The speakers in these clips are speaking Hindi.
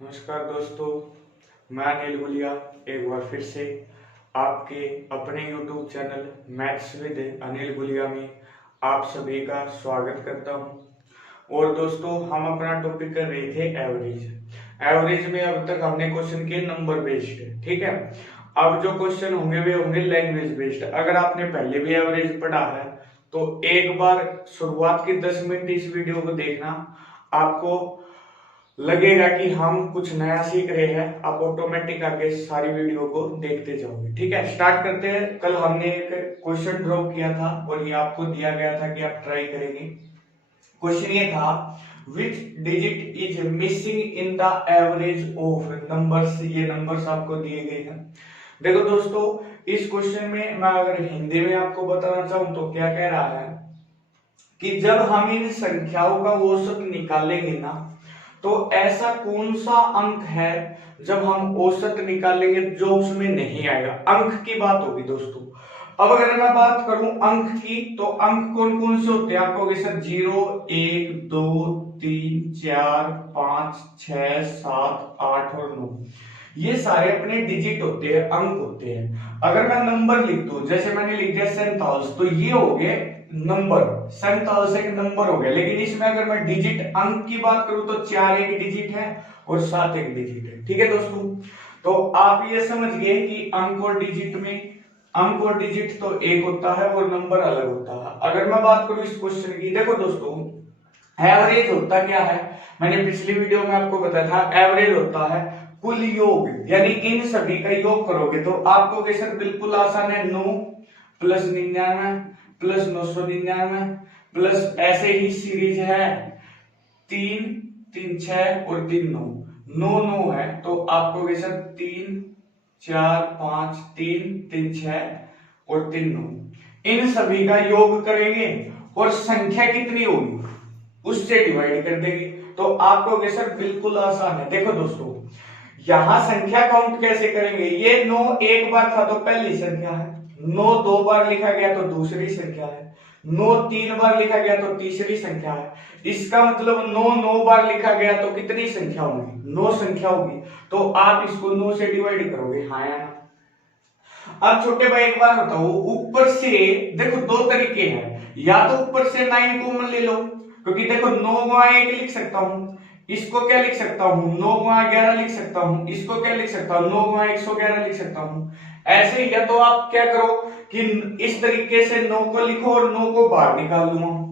नमस्कार दोस्तों, मैं अनिल गुलिया एक बार फिर से आपके अपने YouTube channel maths with Anil Gulia में आप सभी का स्वागत करता हूं। और दोस्तों, हम अपना टॉपिक कर रहे थे एवरेज में अब तक हमने क्वेश्चन किए नंबर बेस्ड, ठीक है। अब जो क्वेश्चन होंगे वे होंगे लैंग्वेज बेस्ड। अगर आपने पहले भी एवरेज पढ़ा है तो एक बार शुरुआत के 10 मिनट इस वीडियो को देखना, आपको लगेगा कि हम कुछ नया सीख रहे हैं। आप ऑटोमेटिक आगे सारी वीडियो को देखते जाओगे, ठीक है। स्टार्ट करते हैं। कल हमने एक क्वेश्चन ड्रॉप किया था और ये आपको दिया गया था कि आप ट्राई करेंगे। क्वेश्चन ये था, which digit is missing in the average of numbers. ये नंबर्स आपको दिए गए हैं। देखो दोस्तों, इस क्वेश्चन में मैं अगर हिंदी में आपको बताना चाहूं तो क्या कह रहा है कि जब हम इन संख्याओं का औसत निकालेंगे ना, तो ऐसा कौन सा अंक है जब हम औसत निकालेंगे जो उसमें नहीं आएगा। अंक की बात होगी दोस्तों। अब अगर मैं बात करूं अंक की, तो अंक कौन कौन से होते हैं। आप कहोगे सर 0, 1, 2, 3, 4, 5, 6, 7, 8 और 9, ये सारे अपने डिजिट होते हैं, अंक होते हैं। अगर मैं नंबर लिख दूं, जैसे मैंने लिख दिया 47, तो ये हो गए नंबर। 47 एक नंबर हो गया। लेकिन इसमें अगर मैं डिजिट अंक की बात करूं तो 4 एक डिजिट है और 7 एक डिजिट है, ठीक है दोस्तों। तो आप ये समझ गए कि अंक और डिजिट में, अंक और डिजिट तो एक होता है और नंबर अलग होता है। अगर मैं बात करूं इस क्वेश्चन की, देखो दोस्तों, एवरेज होता क्या है, मैंने पिछली वीडियो में आपको बताया था। एवरेज होता है कुल योग, यानी इन सभी का योग करोगे तो आपको सर बिल्कुल आसान है। 9 प्लस 99 प्लस 999 प्लस ऐसे ही सीरीज है 3 3 6 और 3 9 9 9 है, तो आपको सर 3 4 5 3 3 6 और 3 9, इन सभी का योग करेंगे और संख्या कितनी होगी उससे डिवाइड कर देंगे। तो आपको सर बिल्कुल आसान है। देखो दोस्तों, यहां संख्या काउंट कैसे करेंगे। ये 9 एक बार था तो पहली संख्या है, 9 दो बार लिखा गया तो दूसरी संख्या है, 9 तीन बार लिखा गया तो तीसरी संख्या है। इसका मतलब 9 9 बार लिखा गया तो कितनी संख्या होगी, 9 संख्या होगी। तो आप इसको 9 से डिवाइड करोगे, हाँ या ना। अब छोटे भाई एक बार बताओ, ऊपर से देखो दो तरीके हैं, या तो ऊपर से 9 कॉमन ले लो, क्योंकि देखो 9 गुणा 1 लिख सकता हूं, इसको क्या लिख सकता हूं 9 गुणा 11 लिख सकता हूं, इसको क्या लिख सकता हूं 9 गुणा 111 लिख सकता हूं। ऐसे ही, या तो आप क्या करो कि इस तरीके से 9 को लिखो और 9 को बाहर निकाल दूंगा।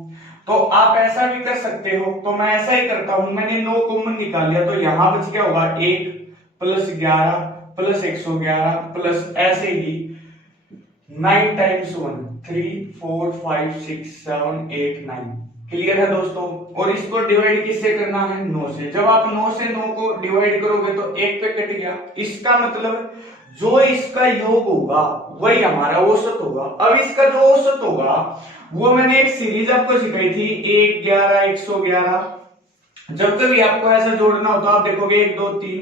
तो आप ऐसा भी कर सकते हो, तो मैं ऐसा ही करता हूं। मैंने 9 कॉमन निकाल लिया तो यहां बच क्या होगा 1 प्लस 11 प्लस 111 प्लस ऐसे ही 9 टाइम्स 1 3 4 5 6 7 8 9। क्लियर है दोस्तों। और इसको डिवाइड किससे करना है 9 से। जब आप 9 से 9 को डिवाइड करोगे तो 1 पे कट गया। इसका मतलब जो इसका योग होगा वही हमारा औसत होगा। अब इसका जो औसत होगा वो मैंने एक सीरीज आपको सिखाई थी 1 11 111। जब कभी आपको ऐसा जोड़ना होता आप देखोगे 1 2 3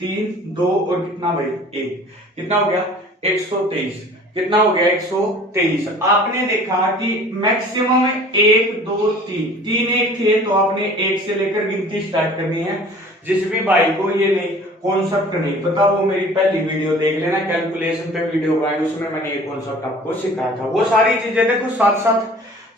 3 2 और कितना भाई 1, कितना हो गया 123। कितना हो गया 123। आपने देखा कि मैक्सिमम 1 2 3 3 1 थे, तो आपने 1 से लेकर गिनती स्टार्ट करनी है। जिस भी भाई को ये नहीं कॉन्सेप्ट नहीं पता वो मेरी पहली वीडियो देख लेना, कैलकुलेशन पे वीडियो बनाई, उसमें मैंने ये कॉन्सेप्ट आपको सिखाया था। वो सारी चीजें देखो साथ साथ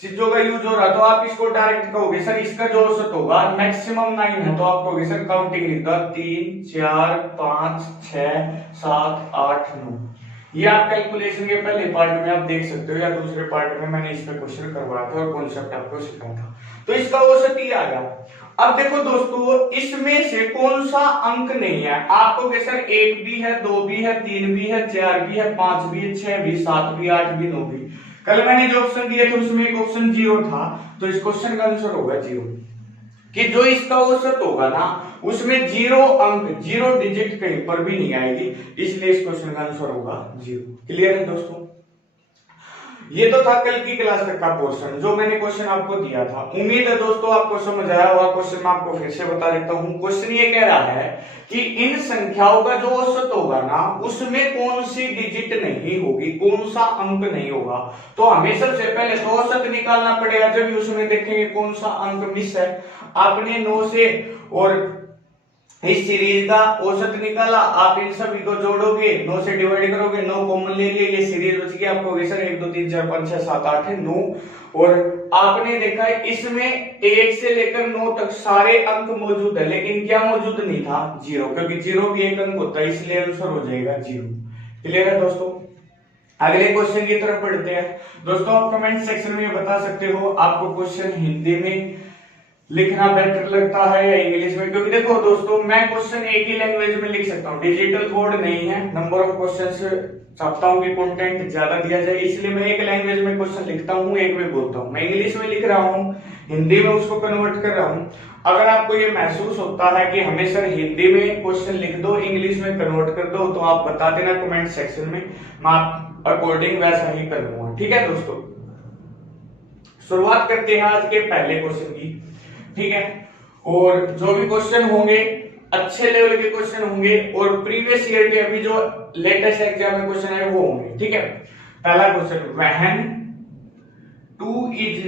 चीजों का यूज हो रहा, तो आप इसको डायरेक्ट कहोगे सर इसका जो औसत होगा मैक्सिमम 9 है, तो आप कहोगे सर काउंटिंग लिखता 3 4 5 6 7 8 9। ये आप कैलकुलेशन के पहले पार्ट में आप देख सकते हो, या दूसरे पार्ट में मैंने इस पे क्वेश्चन करवाया था और कॉन्सेप्ट आपको सिखाया था। तो इसका औसत ही आ गया। अब देखो दोस्तों, इसमें से कौन सा अंक नहीं है। आपको सर 1 भी है, 2 भी है, 3 भी है, 4 भी है, 5 भी है, 6 भी, 7 भी, 8 भी, 9 भी। कल मैंने जो ऑप्शन दिए थे उसमें एक ऑप्शन 0 था, तो इस क्वेश्चन का आंसर होगा 0। कि जो इसका औसत होगा ना उसमें 0 अंक 0 डिजिट कहीं पर भी नहीं आएगी, इसलिए इस क्वेश्चन का आंसर होगा 0। क्लियर है दोस्तों। ये तो था कल की क्लास तक का पोर्शन जो मैंने क्वेश्चन आपको दिया था। उम्मीद है दोस्तों आपको समझ आया होगा। क्वेश्चन मैं आपको फिर से बता देता हूं। क्वेश्चन ये कह रहा है कि इन संख्याओं का जो औसत होगा ना उसमें कौन सी डिजिट नहीं होगी, कौन सा अंक नहीं होगा। तो हमें सबसे पहले तो औसत निकालना पड़ेगा, जब उसमें देखेंगे कौन सा अंक मिस है। आपने 9 से और इस सीरीज का औसत निकाला, आप इन सभी को जोड़ोगे, 9 से डिवाइड करोगे, 9 कॉमन ले लिए, ये सीरीज बच गई आपको। सर 1 2 3 4 5 6 7 8 है 9, और आपने देखा है इसमें 1 से लेकर 9 तक सारे अंक मौजूद है, लेकिन क्या मौजूद नहीं था? 0, क्योंकि 0 भी एक अंक होता है, इसलिए आंसर हो जाएगा 0। क्लियर है दोस्तों? अगले क्वेश्चन की तरफ बढ़ते हैं। दोस्तों आप कमेंट सेक्शन में बता सकते हो आपको क्वेश्चन हिंदी में लिखना बेटर लगता है या इंग्लिश में, क्योंकि देखो दोस्तों मैं क्वेश्चन एक ही लैंग्वेज में लिख सकता हूँ, डिजिटल बोर्ड नहीं है, नंबर ऑफ क्वेश्चंस चाहता हूँ कि कंटेंट ज्यादा दिया जाए, इसलिए मैं एक लैंग्वेज में क्वेश्चन लिखता हूँ, एक में बोलता हूँ। मैं इंग्लिश में लिख रहा हूँ, हिंदी में उसको कन्वर्ट कर रहा हूँ। अगर आपको ये महसूस होता है कि हमें सर हिंदी में क्वेश्चन लिख दो, इंग्लिश में कन्वर्ट कर दो, तो आप बता देना कमेंट सेक्शन में, मैं आप अकॉर्डिंग वैसा ही कर लूंगा। ठीक है दोस्तों, शुरुआत करते हैं आज के पहले क्वेश्चन की। ठीक है, और जो भी क्वेश्चन होंगे अच्छे लेवल के क्वेश्चन होंगे, और प्रीवियस ईयर के अभी जो लेटेस्ट एग्जाम में क्वेश्चन है वो होंगे। ठीक है, पहला question, when 2 is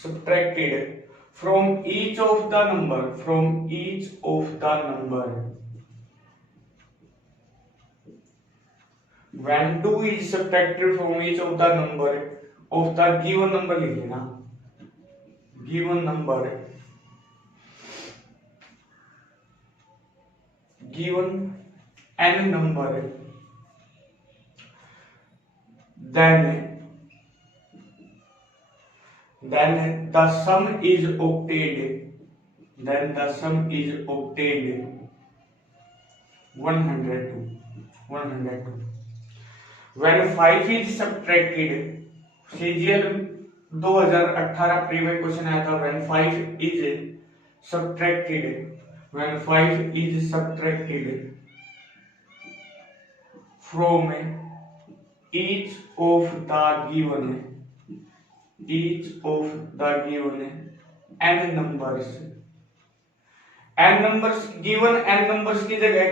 subtracted from each of the number, when 2 is subtracted from each of the number of the given number, लिख लेना, given n number, then the sum is obtained 102. When 5 is subtracted, CGL 2018 previous question आया था, when 5 is subtracted from each of the given n numbers, given n numbers की जगह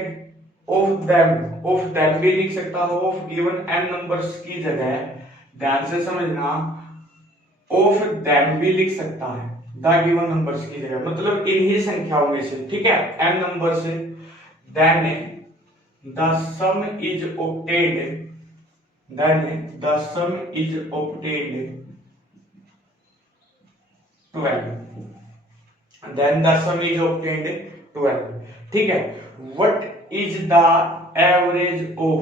of them भी लिख सकता हो, of given n numbers की जगह, ध्यान से समझना, of them भी लिख सकता है the given numbers की जगह, मतलब इन्हीं संख्याओं में से। ठीक है, n numbers से, then the sum is obtained 12। ठीक है, what is the average of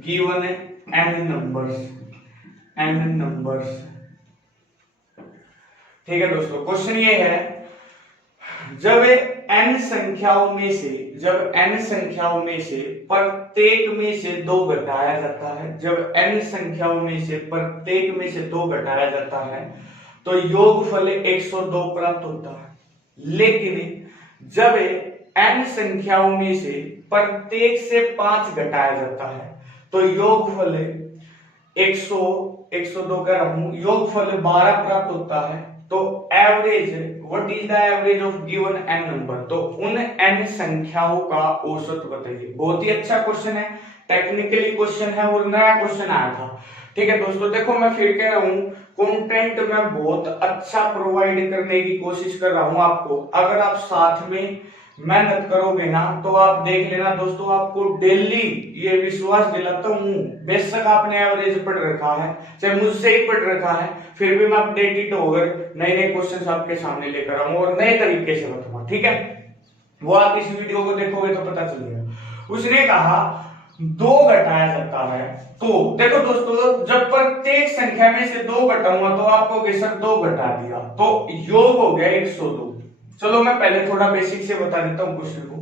given n numbers? ठीक है दोस्तों, क्वेश्चन ये है, जब n संख्याओं में से प्रत्येक में से 2 घटाया जाता है, तो योगफल 102 प्राप्त होता है। लेकिन जब n संख्याओं में से प्रत्येक से 5 घटाया जाता है, तो योगफल 102 का योगफल 12 प्राप्त होता है। तो average, what is the average of given n number, तो उन n संख्याओं का औसत बताइए। बहुत ही अच्छा क्वेश्चन है, टेक्निकली क्वेश्चन है और नया क्वेश्चन आया था। ठीक है दोस्तों, देखो मैं फिर कह रहा हूँ, कंटेंट मैं बहुत अच्छा प्रोवाइड करने की कोशिश कर रहा हूँ आपको। अगर आप साथ में मेहनत करोगे ना, तो आप देख लेना दोस्तों, आपको डेली ये विश्वास दिलाता हूँ, बेशक आपने एवरेज पढ़ रखा है, चाहे मुझसे ही पढ़ रखा है, फिर भी मैं अपडेटेड होकर नए नए क्वेश्चंस आपके सामने लेकर आऊंगा और नए तरीके से बताऊंगा। ठीक है, वो आप इस वीडियो को देखोगे तो पता चलेगा। उसने कहा 2 घटाया जाता है, तो देखो दोस्तों, जब प्रत्येक संख्या में से 2 घटाऊंगा तो आपको सर 2 घटा दिया, तो योग हो गया 102। चलो मैं पहले थोड़ा बेसिक से बता देता हूं क्वेश्चन को।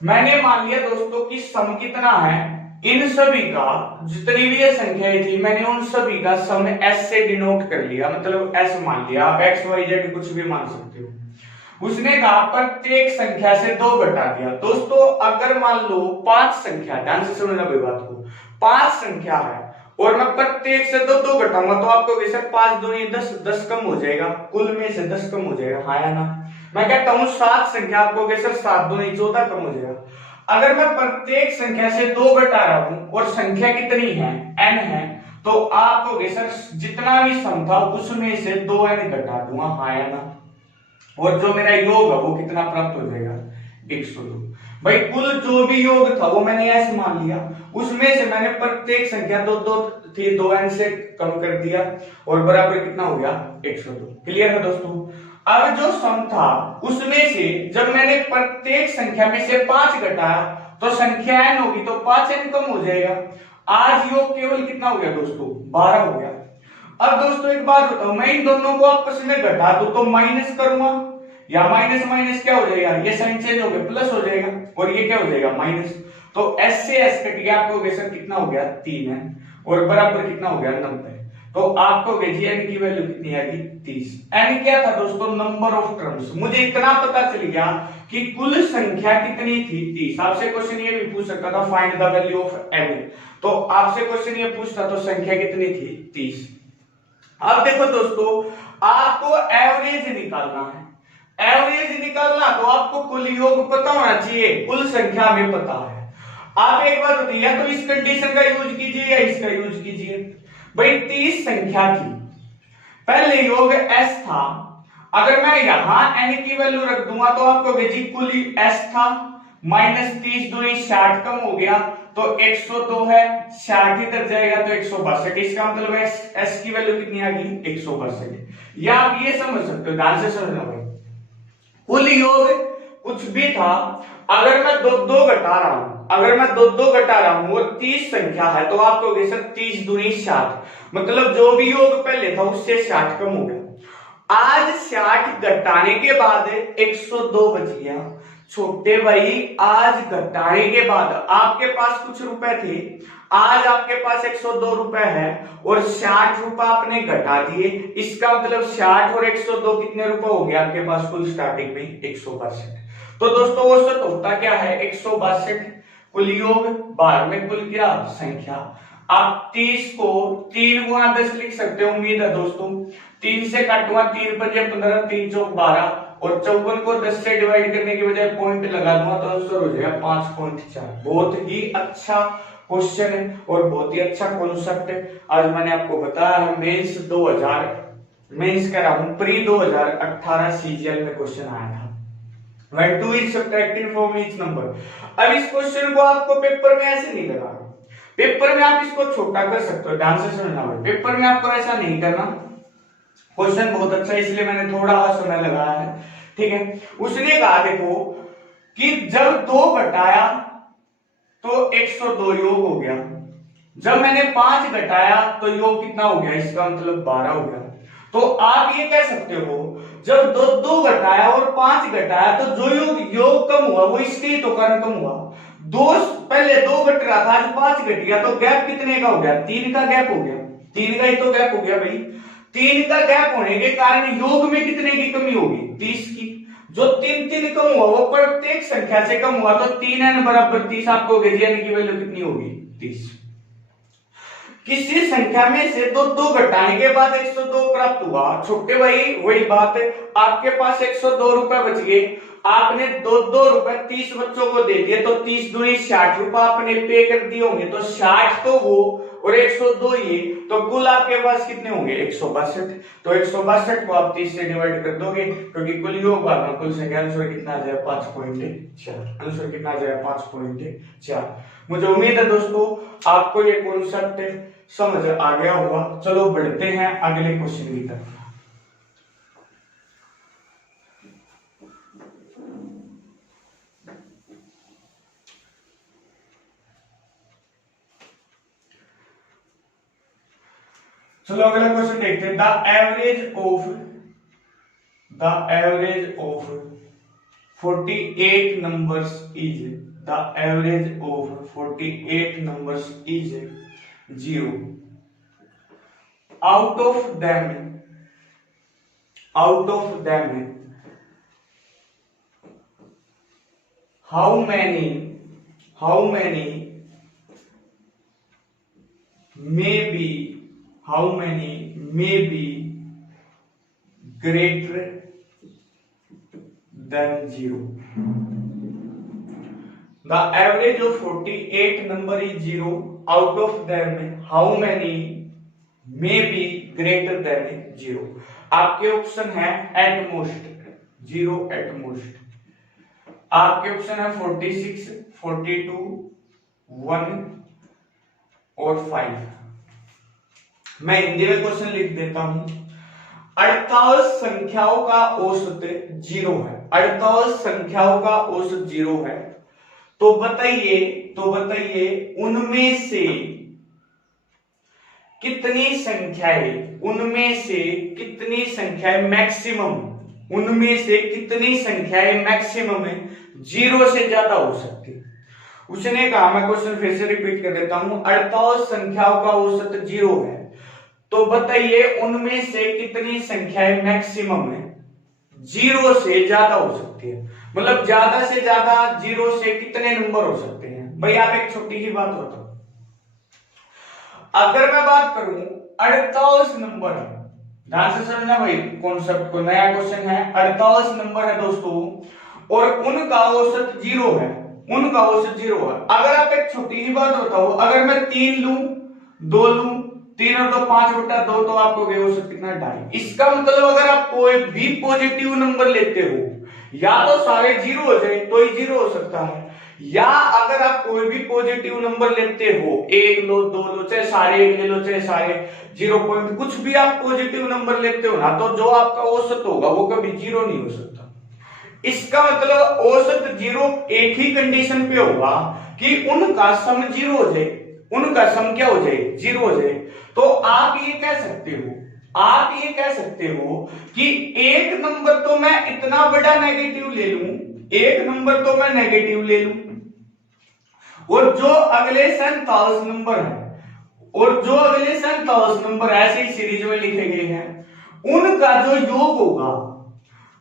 मैंने मान लिया दोस्तों कि सम कितना है, इन सभी का, जितनी भी ये संख्याएं थी, मैंने उन सभी का सम s से डिनोट कर लिया, मतलब s मान लिया, आप x y z कुछ भी मान सकते हो। उसने कहा प्रत्येक संख्या से 2 घटा दिया। दोस्तों अगर मान लो 5 संख्या, ध्यान से सुनना भाई बात को, 5 संख्या है और मैं प्रत्येक से 2 घटाऊंगा, तो आपको वैसे 5 दूनी 10 कम हो जाएगा, कुल में से 10 कम हो जाएगा, हाँ या ना। मैं कहता हूं 7 संख्या, आपको सर 7 दूनी 14 कम हो जाएगा। अगर मैं प्रत्येक संख्या से 2 घटा रहा हूं और संख्या कितनी है, n है, तो आप कहोगे सर जितना भी सम था उसमें से 2n घटा दूंगा, हाँ या ना। और जो मेरा योग है वो कितना प्राप्त हो जाएगा, 102। भाई कुल जो भी योग था वो मैंने ऐसे मान लिया, उसमें से मैंने प्रत्येक संख्या दो दो थी 2n से कम कर दिया और बराबर कितना हो गया, 102। क्लियर है दोस्तों। अब जो सम था उसमें से जब मैंने प्रत्येक संख्या में से 5 घटाया तो संख्या n होगी तो 5n कम हो जाएगा। आज योग केवल कितना हो गया दोस्तों, 12 हो गया। अब दोस्तों एक बात बताओ, मैं इन दोनों को आपस में घटा दूं तो माइनस करूंगा, या माइनस माइनस क्या हो जाएगा, ये साइन चेंज हो गया प्लस हो जाएगा, और ये क्या हो जाएगा माइनस। तो s से s कट गया, आपको सर कितना हो गया 3n, और बराबर कितना हो गया 90। तो आपको जी n की वैल्यू कितनी आएगी 30। n क्या था दोस्तों, नंबर ऑफ टर्म्स। मुझे इतना पता चल गया कि कुल संख्या कितनी थी 30। आपसे क्वेश्चन ये भी पूछ सकता था find the value of n, तो आपसे क्वेश्चन ये पूछता तो संख्या कितनी थी 30। अब देखो दोस्तों, आपको एवरेज निकालना है। एवरेज निकालना तो आपको कुल योग पता होना चाहिए, कुल संख्या में पता है। आप एक बार बताइए, या तो इस कंडीशन का यूज कीजिए या इसका यूज कीजिए। भाई 30 संख्या थी, पहले योग s था, अगर मैं यहां n की वैल्यू रख दूंगा तो आपको जी कुल s था माइनस 30 दूनी 60 कम हो गया तो 102 है, 60 इधर जाएगा तो 162। इसका मतलब है s की वैल्यू कितनी आ गई 162। या आप ये समझ सकते हो, ध्यान से समझना भाई, कुल योग कुछ भी था, अगर मैं दो घटा रहा हूं, अगर मैं दो घटा रहा हूं और 30 संख्या है तो आप कहोगे सर 30 दूनी 60, मतलब जो भी योग पहले था उससे 60 कम हो गया। आज 60 घटाने के बाद 102 बच गया। छोटे भाई आज घटाने के बाद आपके पास कुछ रुपए थे, आज आपके पास 102 रुपए है और 60 रुपए आपने घटा दिए, इसका मतलब 60 और 102 कितने रुपए हो गए आपके पास कुल स्टार्टिंग में 162। तो दोस्तों औसत होता क्या है 162। कुल योग बार में कुल क्या संख्या। आप 30 को 3 गुना 10 लिख सकते हो, उम्मीद है दोस्तों। 3 से काटूंगा, 3 पर 15, 3 चौक 12, और 54 को 10 से डिवाइड करने की बजाय पॉइंट लगा दूंगा तो आंसर हो जाएगा 5.4। बहुत ही अच्छा क्वेश्चन है और बहुत ही अच्छा कॉन्सेप्ट आज मैंने आपको बताया है। मेंस 2000 मेंस कह रहा हूं प्री 2018 सीजीएल में क्वेश्चन आया था। When 2 is subtracted from each number। अब इस क्वेश्चन को आपको पेपर में ऐसे नहीं करना, पेपर में आप इसको छोटा कर सकते हो, ध्यान से समझना भाई, पेपर में आपको ऐसा नहीं करना। क्वेश्चन बहुत अच्छा है इसलिए मैंने थोड़ा समय लगाया है, ठीक है। उसने कहा देखो कि जब 2 घटाया तो 102 योग हो गया, जब मैंने 5 घटाया तो योग कितना हो गया, इसका मतलब 12 हो गया। तो आप ये कह सकते हो जब दो घटाया और 5 घटाया तो जो योग कम हुआ वो इसके ही तो कारण कम हुआ। पहले 2 घट रहा था, आज 5 घट गया, तो गैप कितने का हो गया, 3 का गैप हो गया। 3 का ही तो गैप हो गया भाई। 3 का गैप होने के कारण योग में कितने की कमी होगी, 30 की। जो 3 कम हुआ वो प्रत्येक संख्या से कम हुआ, तो 3n बराबर 30। आपको n की वैल्यू कितनी होगी 30। किसी संख्या में से दो घटाने के बाद 102 प्राप्त हुआ। छोटे भाई वही बात है, आपके पास 102 रुपए बच गए, आपने दो रुपए 30 बच्चों को दे दिए तो 30 दूनी 60 रुपए आपने पे कर दिए होंगे, तो 60 तो वो और 102 ये, तो कुल आपके पास कितने होंगे 162। तो 162 को आप 30 से डिवाइड कर दोगे क्योंकि कुल योग भाग कुल संख्या, आंसर कितना आ जाएगा 5.4। आंसर कितना आ जाएगा 5.4। मुझे उम्मीद है दोस्तों आपको ये कॉन्सेप्ट समझ आ गया होगा। चलो बढ़ते हैं अगले क्वेश्चन की तरफ। चलो अगला क्वेश्चन देखते हैं। The average of 48 numbers is, the average of 48 numbers is 0। out of them how many may be greater than 0। The average of 48 number is 0, out of them how many may be greater than 0। आपके ऑप्शन है एट मोस्ट 0, एट मोस्ट। आपके ऑप्शन है 46, 42, 1 और 5। मैं हिंदी में क्वेश्चन लिख देता हूं। 48 संख्याओं का औसत 0 है। 48 संख्याओं का औसत 0 है। तो बताइए उनमें से कितनी संख्याएं, मैक्सिमम, उनमें से कितनी संख्याएं मैक्सिमम है 0 से ज्यादा हो सकती है। उसने कहा, मैं क्वेश्चन फिर से रिपीट कर देता हूं, 48 संख्याओं का औसत 0 है, तो बताइए उनमें से कितनी संख्याएं मैक्सिमम है 0 से ज्यादा हो सकती है। मतलब ज्यादा से ज्यादा 0 से कितने नंबर हो सकते हैं। भाई आप एक छोटी सी बात बताओ, अगर मैं बात करूं 48 नंबर, ध्यान से समझना भाई कॉन्सेप्ट को, नया क्वेश्चन है। 48 नंबर है दोस्तों और उनका औसत 0 है, अगर आप एक छोटी सी बात बताओ, अगर मैं 3 लूं, 2 लूं, 3 और 2 5/2, तो आपको औसत कितना 2.5। इसका मतलब अगर आप कोई भी पॉजिटिव नंबर लेते हो, या तो सारे 0 हो जाए तो ही 0 हो सकता है, या अगर आप कोई भी पॉजिटिव नंबर लेते हो, 1 लो, 2 लो, चाहे सारे 1 ले लो, चाहे सारे 0 पॉइंट, कुछ भी आप पॉजिटिव नंबर लेते हो ना, तो जो आपका औसत होगा वो कभी 0 नहीं हो सकता। इसका मतलब औसत 0 एक ही कंडीशन पे होगा कि उनका सम 0 हो जाए, उनका सम क्या हो जाए 0 हो जाए। तो आप ये कह सकते हो कि एक नंबर तो मैं इतना बड़ा नेगेटिव ले लूं, और जो अगले 47 नंबर ऐसे ही सीरीज में लिखे गए हैं, उनका जो योग होगा,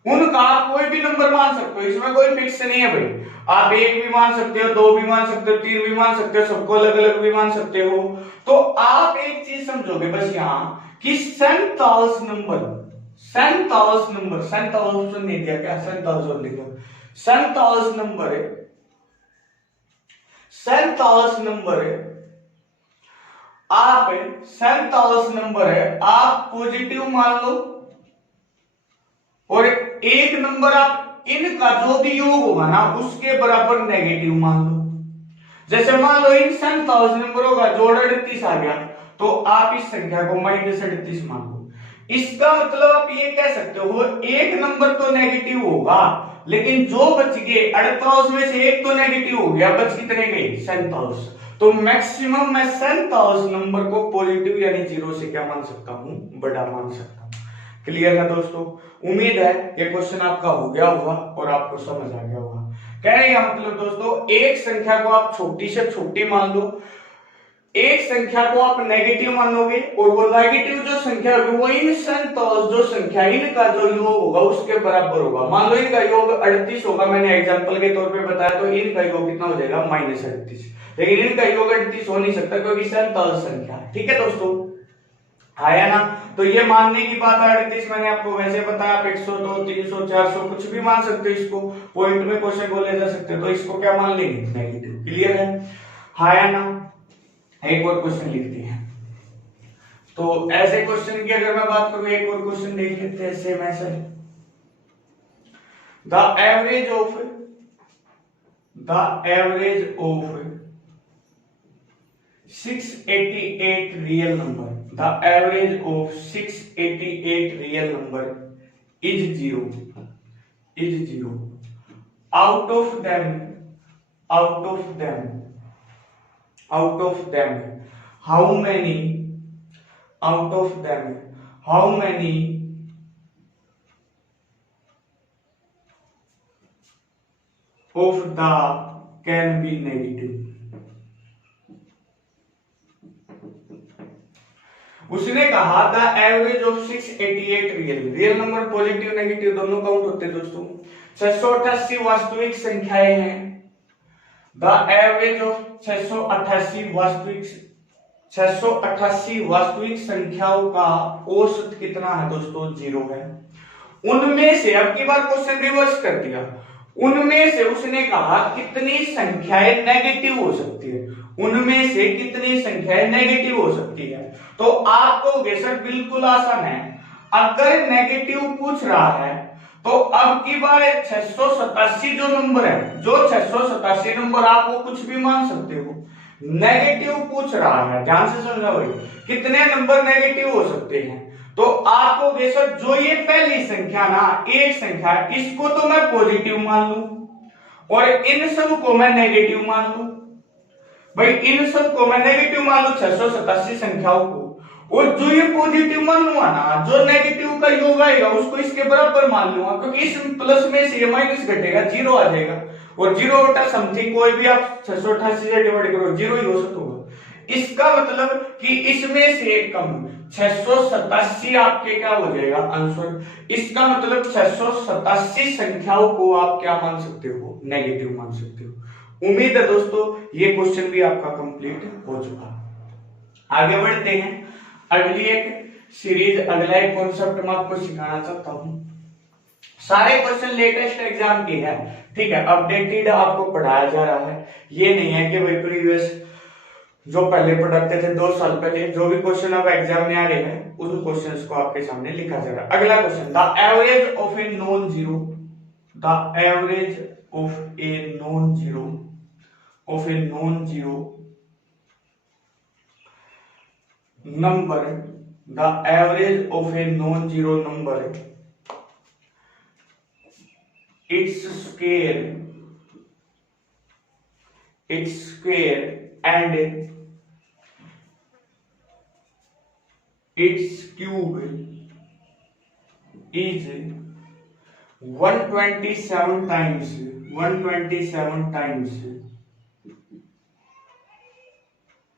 उनका आप कोई भी नंबर मान सकते हो, इसमें कोई फिक्स नहीं है भाई। आप 1 भी मान सकते हो, 2 भी मान सकते हो, 3 भी मान सकते हो, सबको अलग अलग भी मान सकते हो। तो आप एक चीज समझोगे बस यहां कि 47 नंबर, 47 ऑप्शन नहीं दिया क्या, 47 लिखो, 47 नंबर है, 47 नंबर है, आप 47 नंबर है, आप पॉजिटिव मान लो, और एक नंबर आप इनका जो भी योग होगा ना उसके बराबर नेगेटिव मान लो। जैसे मान लो इन 47 नंबरों का जोड़ 38 आ गया, तो आप इस संख्या को -38 मान लो। इसका मतलब आप ये कह सकते हो एक नंबर तो नेगेटिव होगा, लेकिन जो बच गए 48 में से एक तो नेगेटिव हो गया, बच कितने गए 47। तो मैक्सिमम मैं 47 नंबर को पॉजिटिव यानी 0 से क्या मान सकता हूं, बड़ा मान सकता हूं। क्लियर है दोस्तों। उम्मीद है ये क्वेश्चन आपका हो गया होगा और आपको समझ आ गया होगा। कहने का मतलब दोस्तों, एक संख्या को आप छोटी से छोटी मान लो, एक संख्या को आप नेगेटिव मानोगे, और वो नेगेटिव जो संख्या होगी वो इन 47 जो संख्या इनका जो योग होगा उसके बराबर होगा। मान लो इनका योग 38 होगा, मैंने एग्जांपल के तौर पे बताया, तो इनका योग कितना हो जाएगा -38। लेकिन इनका योग 38 हो नहीं सकता क्योंकि 47 संख्या। ठीक है दोस्तों, आया ना। तो ये मानने की बात है 38, मैंने आपको वैसे बताया, आप 102, 300, 400 कुछ भी मान सकते हो, इसको पॉइंट में क्वेश्चन बोले जा सकते हैं, तो इसको क्या मान लेंगे नेगेटिव। क्लियर है, आया ना। एक और क्वेश्चन लिखते हैं। तो ऐसे क्वेश्चन की अगर मैं बात करूं, एक और क्वेश्चन देख लेते हैं सेम ऐसा ही। The average of 688 real number, the average of 688 real number is 0, out of them how many of the can be negative। उसने कहा the average of 688 real number positive negative दोनों काउंट होते हैं दोस्तों। 688 वास्तविक संख्याएं हैं। द एवरेज ऑफ 688 वास्तविक संख्याओं का औसत कितना है दोस्तों, 0 है। उनमें से, अब की बार क्वेश्चन रिवर्स कर दिया, उनमें से उसने कहा कितनी संख्याएं नेगेटिव हो सकती है, उनमें से कितनी संख्याएं नेगेटिव हो सकती है। तो आप कहोगे सर बिल्कुल आसान है, अगर नेगेटिव पूछ रहा है तो अब की बार 687 जो नंबर है, जो 687 नंबर आप वो कुछ भी मान सकते हो, नेगेटिव पूछ रहा है, ध्यान से समझो भाई, कितने नंबर नेगेटिव हो सकते हैं। तो आप कहोगे सर जो ये पहली संख्या ना, एक संख्या, इसको तो मैं पॉजिटिव मान लूं और इन सब को मैं नेगेटिव मान लूं। भाई इन सब को मैं नेगेटिव मान लूं 687 संख्याओं को, और जो ये पॉजिटिव मान लूंगा ना, जो नेगेटिव का योग आएगा उसको इसके बराबर मान लूंगा, क्योंकि इस प्लस में से ये माइनस घटेगा, जीरो आ जाएगा, और जीरो बटा समथिंग कोई भी आप 688 से डिवाइड करो जीरो ही हो सकता होगा। इसका मतलब कि इसमें से कम 687 आपके क्या हो जाएगा आंसर। इसका मतलब 687 संख्याओं को आप क्या मान सकते हो, नेगेटिव मान सकते हो। उम्मीद है दोस्तों ये क्वेश्चन भी आपका कंप्लीट हो चुका। आगे बढ़ते हैं, अगली एक सीरीज, अगला एक कॉन्सेप्ट मैं आपको सिखाना चाहता हूं। सारे क्वेश्चन लेटेस्ट एग्जाम के हैं, ठीक है, अपडेटेड आपको पढ़ाया जा रहा है। ये नहीं है कि भाई प्रीवियस जो पहले पढ़ाते थे 2 साल पहले, जो भी क्वेश्चन अब एग्जाम में आ रहे हैं उन क्वेश्चंस को आपके सामने लिखा जा रहा है। अगला question, the average of a non zero, the average of a non zero, of a non zero number, the average of a non-zero number, its square and its cube is 127 times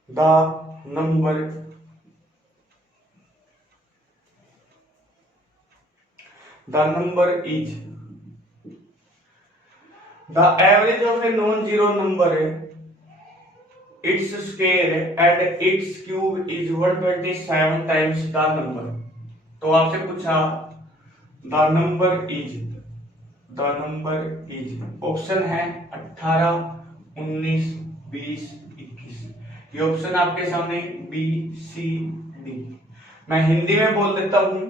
the number is the average of a non-zero number, its square and its cube is 127 times the number। तो आपसे पूछा the number is ऑप्शन है 18, 19, 20, 21। ये ऑप्शन आपके सामने बी सी डी। मैं हिंदी में बोल देता हूं,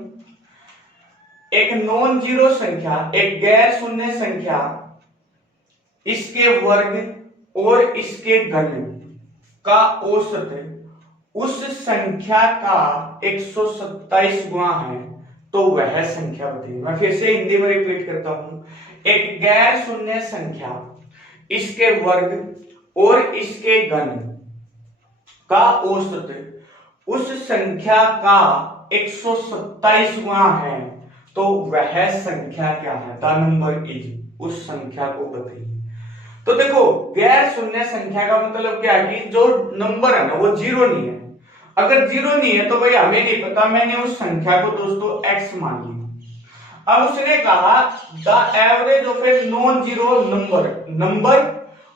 एक नॉन जीरो संख्या, एक गैर शून्य संख्या, इसके वर्ग और इसके घन का औसत उस संख्या का 127 गुना है तो वह संख्या बताइए। मैं फिर से हिंदी में रिपीट करता हूं, एक गैर शून्य संख्या, इसके वर्ग और इसके घन का औसत उस संख्या का 127 गुना है तो वह संख्या क्या है, द नंबर इज, उस संख्या को बताइए। तो देखो गैर शून्य संख्या का मतलब क्या है कि जो नंबर है ना वो जीरो नहीं है। अगर जीरो नहीं है तो भाई हमें नहीं पता, मैंने उस संख्या को दोस्तों x मान लिया। अब उसने कहा the average of a non zero number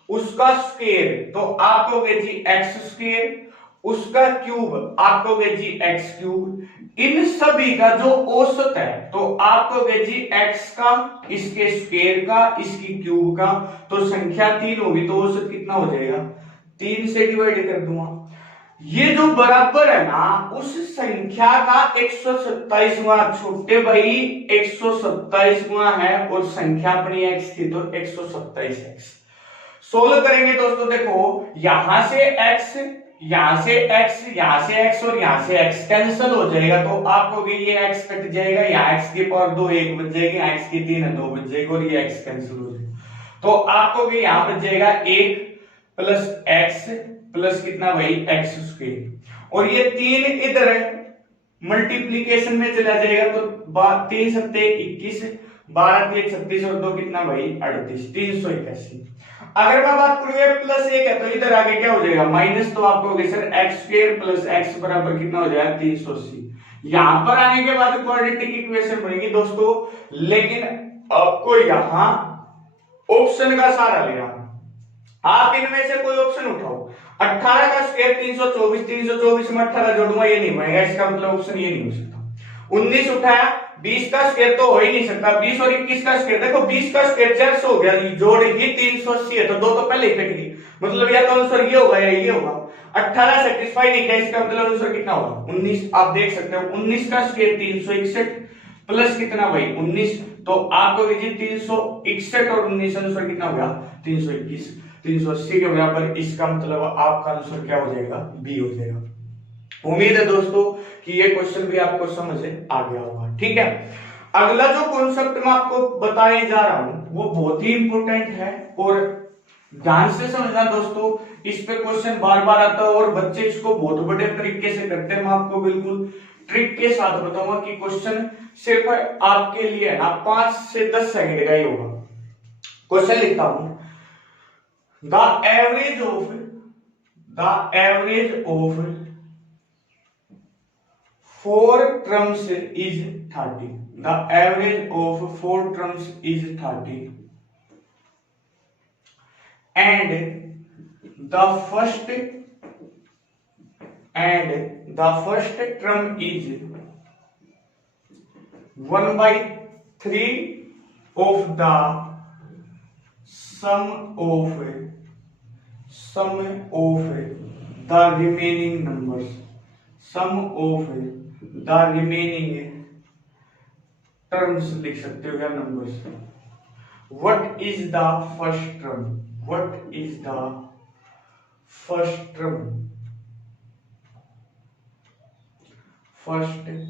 उसका स्क्वायर, तो आप कहोगे जी x स्क्वायर, उसका क्यूब आप कहोगे जी x क्यूब, इन सभी का जो औसत है तो आप कहोगे जी x का, इसके स्क्वायर का, इसकी क्यूब का, तो संख्या 3 होगी तो औसत कितना हो जाएगा, 3 से डिवाइड कर दूंगा। ये जो बराबर है ना उस संख्या का 127 गुना, छोटे भाई 127 गुना है और संख्या अपनी x थी तो 127x। सोल्व करेंगे दोस्तों, देखो यहां से x, यहां से x, यहां से x और यहां से x कैंसिल हो जाएगा, तो आप कहोगे ये x कट जाएगा, यहाँ x की पावर 2 1 बच जाएगी, यहाँ x की 3 है 2 बच जाएगी और ये x कैंसिल हो जाएगा। तो आप कहोगे यहाँ बच जाएगा 1 प्लस x प्लस कितना भाई x स्क्वायर, और ये 3 इधर मल्टीप्लीकेशन में चला जाएगा तो 3 सत्ते 21, 12 3 36 और 2 कितना भाई 38, 381। अगर मैं बात करूं प्लस 1 है तो इधर आगे क्या हो जाएगा माइनस, तो आप कहोगे sir x square plus x बराबर कितना हो जाएगा 380। यहां पर आने के बाद क्वाड्रेटिक इक्वेशन बनेगी दोस्तों, लेकिन आपको यहां ऑप्शन का सहारा लेना। आप इनमें से कोई ऑप्शन उठाओ, 18 का स्क्वायर 324, 324 में 18 जोड़ूंगा ये नहीं बनेगा, इसका मतलब ऑप्शन ये नहीं हो सकता। 19 उठाया, 20 का स्क्वायर तो हो ही नहीं सकता, 20 और 21 का स्क्वायर, देखो 20 का स्क्वायर 400 हो गया, जोड़ ही 380 है, तो दो तो पहले ही कट गई, मतलब या तो आंसर ये होगा या ये होगा। 18 सेटिस्फाई नहीं किया, इसका मतलब आंसर कितना होगा 19। आप देख सकते हो 19 का स्क्वायर 361 प्लस कितना भाई 19, तो आपको कीजिए 361 और 19 आंसर कितना हो गया 321, 380 के बराबर। इसका मतलब आपका आंसर क्या हो जाएगा, बी हो जाएगा। उम्मीद है दोस्तों कि ये क्वेश्चन भी आपको समझ आ गया होगा। ठीक है, अगला जो कॉन्सेप्ट मैं आपको बताने जा रहा हूं वो बहुत ही इंपॉर्टेंट है और ध्यान से समझना दोस्तों, इस पे क्वेश्चन बार बार आता है और बच्चे इसको बहुत बड़े तरीके से करते हैं। मैं आपको बिल्कुल ट्रिक के साथ बताऊंगा कि क्वेश्चन सिर्फ आपके लिए है ना 5 से 10 सेकंड का ही होगा। क्वेश्चन लिखता हूं, the average of 4 terms is 30. The average of 4 terms is 30. And the first term is 1/3 of the sum of the remaining numbers. Sum of the remaining terms लिख सकते हो या numbers. What is the first term? What is the first term? First term.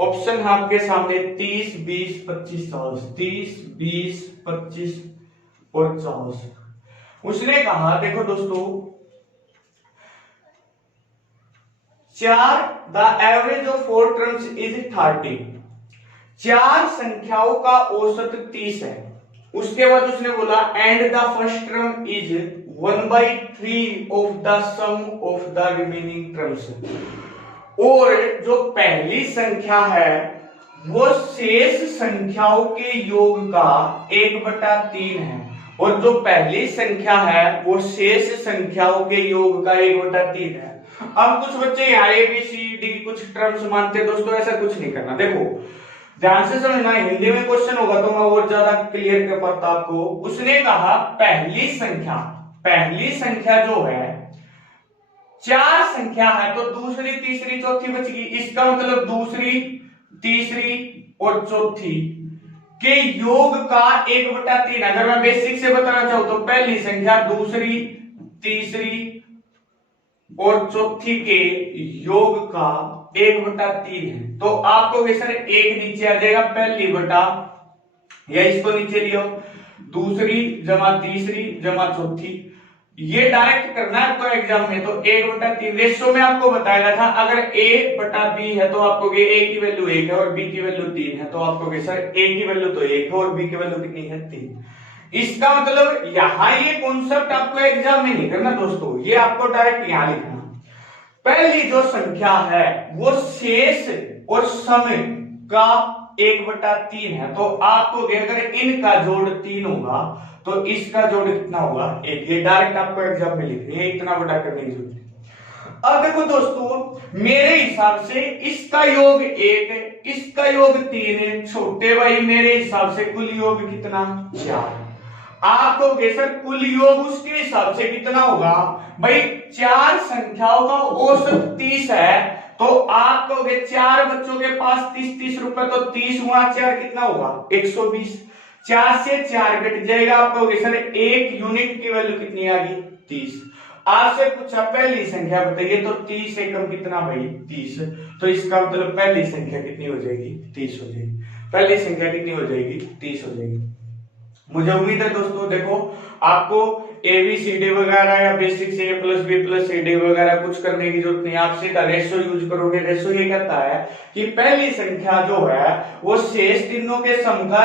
Option है आपके सामने 30, 20, 25, 40। 30, 20, 25 और 40। उसने कहा देखो दोस्तों, the average of 4 terms is 30। 4 संख्याओं का औसत 30 है। उसके बाद उसने बोला and the first term is 1/3 of the sum of the remaining terms. और जो पहली संख्या है वो शेष संख्याओं के योग का 1/3 है और जो पहली संख्या है वो शेष संख्याओं के योग का 1/3 है। अब कुछ बच्चे यहाँ ए बी सी डी कुछ टर्म्स मानते हैं दोस्तों, ऐसा कुछ नहीं करना। देखो ध्यान से समझना, हिंदी में क्वेश्चन होगा तो मैं और ज्यादा क्लियर कर पाता आपको। उसने कहा पहली संख्या जो है 4 संख्या है तो दूसरी, तीसरी, चौथी बच गई। इसका मतलब दूसरी, तीसरी और चौथी के योग का 1/3। अगर मैं बेसिक से बताना चाहूं तो पहली संख्या, दूसरी, तीसरी और चौथी के योग का 1/3 है। तो आपको सर एक नीचे आ जाएगा, पहली बटा या इसको नीचे लियो, दूसरी जमा तीसरी जमा चौथी। ये डायरेक्ट करना है आपको एग्जाम में, तो 1/3 रेशो में आपको बताया था। अगर a/b है तो आपको a की वैल्यू 1 है और b की वैल्यू 3 है, तो आपको सर a की वैल्यू तो 1 है और b की वैल्यू कितनी है 3। इसका मतलब यहां ये कॉन्सेप्ट आपको एग्जाम में नहीं करना दोस्तों, ये आपको डायरेक्ट यहां लिखना। पहली जो संख्या है वो शेष और सम का 1/3 है, तो आपको अगर इनका जोड़ 3 होगा तो इसका जोड़ कितना होगा 1। ये डायरेक्ट आपको एग्जाम में लिखनी है, इतना बड़ा करने की जरूरत नहीं। अब देखो दोस्तों, मेरे हिसाब से इसका योग 1, इसका योग 3, छोटे भाई मेरे हिसाब से कुल योग कितना 4। आपको सर कुल योग उसके हिसाब से कितना होगा भाई, 4 संख्याओं का औसत 30 है तो आपको 4 बच्चों के पास 30 रुपए, तो 30 गुणा 4 कितना होगा 120। 4 से 4 कट जाएगा, आपको सर एक यूनिट की वैल्यू कितनी आ गई 30। आपसे पूछा पहली संख्या बताइए, तो 30 एकम कितना भाई 30, तो इसका मतलब पहली संख्या कितनी हो जाएगी 30 हो जाएगी। पहली संख्या कितनी हो जाएगी 30 हो जाएगी। मुझे उम्मीद है दोस्तों, देखो आपको ABCD वगैरह या बेसिक से A+B+CD वगैरह कुछ करने की जरूरत नहीं, आप सीधा रेशो यूज करोगे। रेशो ये कहता है कि पहली संख्या जो है वो शेष तीनों के सम का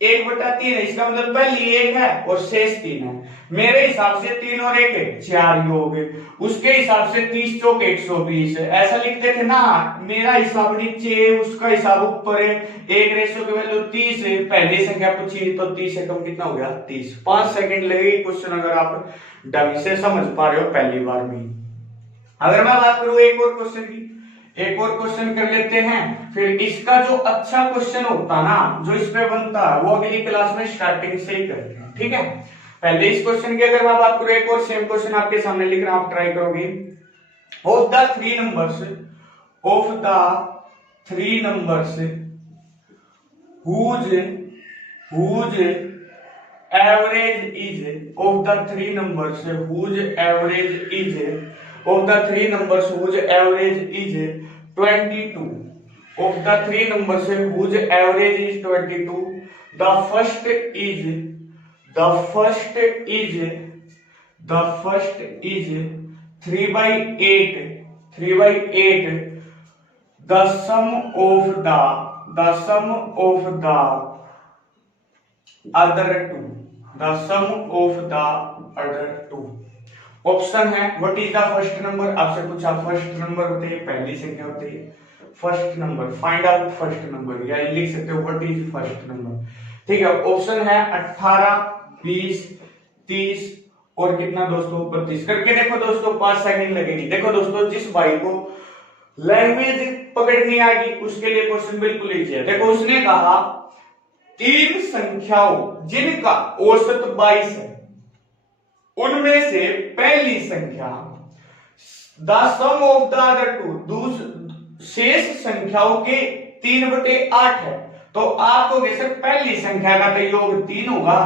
1/3 है। इसका मतलब पहली 1 है और शेष 3 है। मेरे हिसाब से 3 और 1 4 योग, उसके हिसाब से 30 चौक 120 ऐसा लिखते थे ना। मेरा हिसाब नीचे, उसका हिसाब ऊपर है। एक रेशो की वैल्यू 30, पहली संख्या पूछी तो 30 से कम कितना हो गया 30। 5 सेकंड लगेगी क्वेश्चन अगर आप ढंग से समझ पा रहे हो पहली बार में। अगर मैं बात करूं एक और क्वेश्चन की, एक और क्वेश्चन कर लेते हैं, फिर इसका जो अच्छा क्वेश्चन होता ना जो इस पे बनता है वो अगली क्लास में स्टार्टिंग से ही करते हैं, ठीक है। पहले इस क्वेश्चन की अगर मैं बात करूं, एक और सेम क्वेश्चन आपके सामने लिख रहा हूं, आप ट्राई करोगे। Of the three numbers, of the three numbers whose average is of the three numbers whose average is of the three numbers whose average is 22, of the three numbers whose average is 22, the first is 3 by 8, the sum of the other two, option है what is the first number, आपसे पूछा फर्स्ट नंबर होते हैं पहली संख्या होती है, first number find out first number, या लिख सकते हो व्हाट इज फर्स्ट नंबर, ठीक है। ऑप्शन है 18, 20, 30 और कितना दोस्तों 32। करके देखो दोस्तों, 5 सेकंड लगेगी। देखो दोस्तों, जिस भाई को लैंग्वेज पकड़नी आएगी उसके लिए क्वेश्चन बिल्कुल इजी है। देखो उसने कहा तीन संख्याओं जिनका औसत 22 है उनमें से पहली संख्या the sum of the other two, शेष संख्याओं के 3/8 है, तो आप कहोगे सर पहली संख्या का तो योग 3 होगा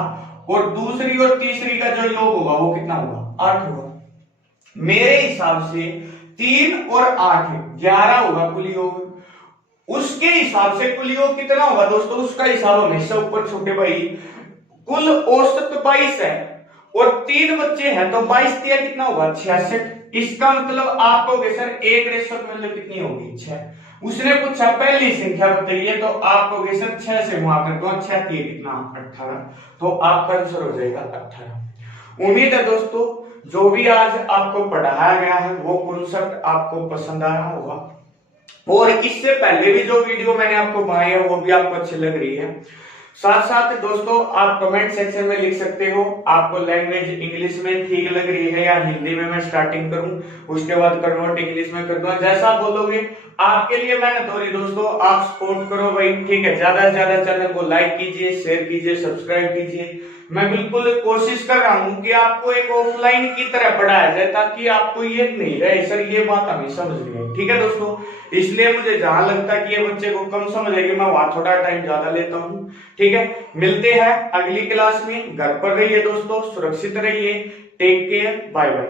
और दूसरी और तीसरी का जो योग होगा वो कितना होगा 8 होगा। मेरे हिसाब से 3 और 8 11 होगा कुल योग, उसके हिसाब से कुल योग कितना होगा दोस्तों, उसका हिसाब हमेशा ऊपर छोटे भाई। कुल औसत 22 है और 3 बच्चे हैं तो 22 दिया कितना होगा 66। इसका मतलब आप कहोगे सर 1 मतलब कितनी होगी 6। उसने पूछा पहली संख्या बताइए तो आप कहोगे सर 6 से वहां कर दो, 6 दिए कितना 18, तो आपका आंसर हो जाएगा 18। उम्मीद है दोस्तों जो भी आज आपको पढ़ाया गया है वो कॉन्सेप्ट आपको पसंद आया होगा, और इससे पहले भी जो वीडियो मैंने आपको बनाई है वो भी आपको अच्छी लग रही है। साथ साथ दोस्तों आप कमेंट सेक्शन में लिख सकते हो आपको लैंग्वेज इंग्लिश में ठीक लग रही है या हिंदी में मैं स्टार्टिंग करूं, उसके बाद कन्वर्ट इंग्लिश में कर दूंगा, जैसा बोलोगे आपके लिए मेहनत हो रही। दोस्तों आप सपोर्ट करो भाई, ठीक है। ज्यादा से ज्यादा चैनल को लाइक कीजिए, शेयर कीजिए, सब्सक्राइब कीजिए। मैं बिल्कुल कोशिश कर रहा हूं कि आपको एक ऑफलाइन की तरह पढ़ाया जाए ताकि आपको ये नहीं रहे सर ये बात हमें समझ नहीं है, ठीक है दोस्तों। इसलिए मुझे जहां लगता है कि ये बच्चे को कम समझ आएगी मैं वहां थोड़ा टाइम ज्यादा लेता हूं, ठीक है। मिलते हैं अगली क्लास में, घर पर रहिए दोस्तों, सुरक्षित रहिए, टेक केयर, बाय बाय।